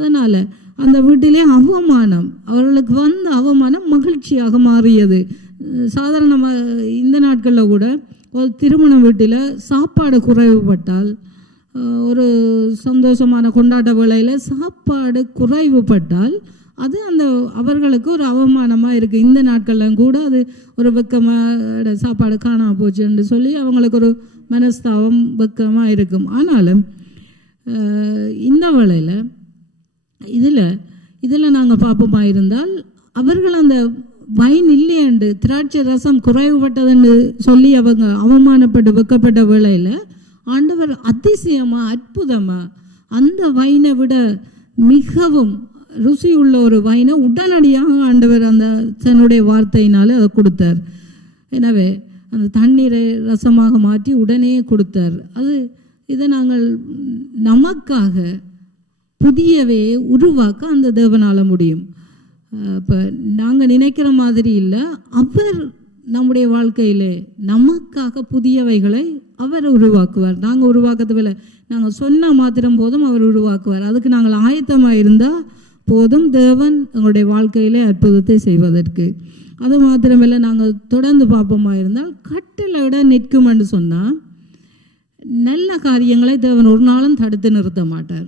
அதனால் அந்த வீட்டிலே அவமானம், அவர்களுக்கு வந்த அவமானம் மகிழ்ச்சியாக மாறியது. சாதாரணமாக இந்த நாட்களில் கூட ஒரு திருமண வீட்டில் சாப்பாடு குறைவுபட்டால், ஒரு சந்தோஷமான கொண்டாட்ட வேளையில் சாப்பாடு குறைவுபட்டால் அது அந்த அவர்களுக்கு ஒரு அவமானமாக இருக்குது. இந்த நாட்களில் கூட அது ஒரு வெக்கமாக சாப்பாடு காணாமல் போச்சுன்னு சொல்லி அவங்களுக்கு ஒரு மனஸ்தாபம் வெக்கமாக இருக்கும். ஆனாலும் இந்த வேளையில் இதில் நாங்கள் பார்ப்போமா இருந்தால் அவர்கள் அந்த வைன் இல்லையண்டு திராட்சை ரசம் குறைவுபட்டதுன்னு சொல்லி அவங்க அவமானப்பட்டு வெக்கப்பட்ட வேளையில் ஆண்டவர் அதிசயமாக அற்புதமாக அந்த வைனை விட மிகவும் ருசி உள்ள ஒரு வைனை உடனடியாக ஆண்டவர் அந்த தன்னுடைய வார்த்தையினால் அதை கொடுத்தார். எனவே அந்த தண்ணீரை ரசமாக மாற்றி உடனே கொடுத்தார். இதை நாங்கள் நமக்காக புதியவே உருவாக்க அந்த தேவனால் முடியும். இப்போ நாங்கள் நினைக்கிற மாதிரி இல்லை, அவர் நம்முடைய வாழ்க்கையிலே நமக்காக புதியவைகளை அவர் உருவாக்குவார். நாங்கள் உருவாக்கவில்லை, நாங்கள் சொன்ன மாத்திரம் போதும் அவர் உருவாக்குவார். அதுக்கு நாங்கள் ஆயத்தமாக இருந்தால் போதும் தேவன் எங்களுடைய வாழ்க்கையிலே அற்புதத்தை செய்வதற்கு. அது மாத்திரமில்லை, நாங்கள் தொடர்ந்து பார்ப்போமா இருந்தால் கட்டளையிட நிற்கும் என்று சொன்னால் நல்ல காரியங்களை தேவன் ஒரு நாளும் தடுத்து நிறுத்த மாட்டார்.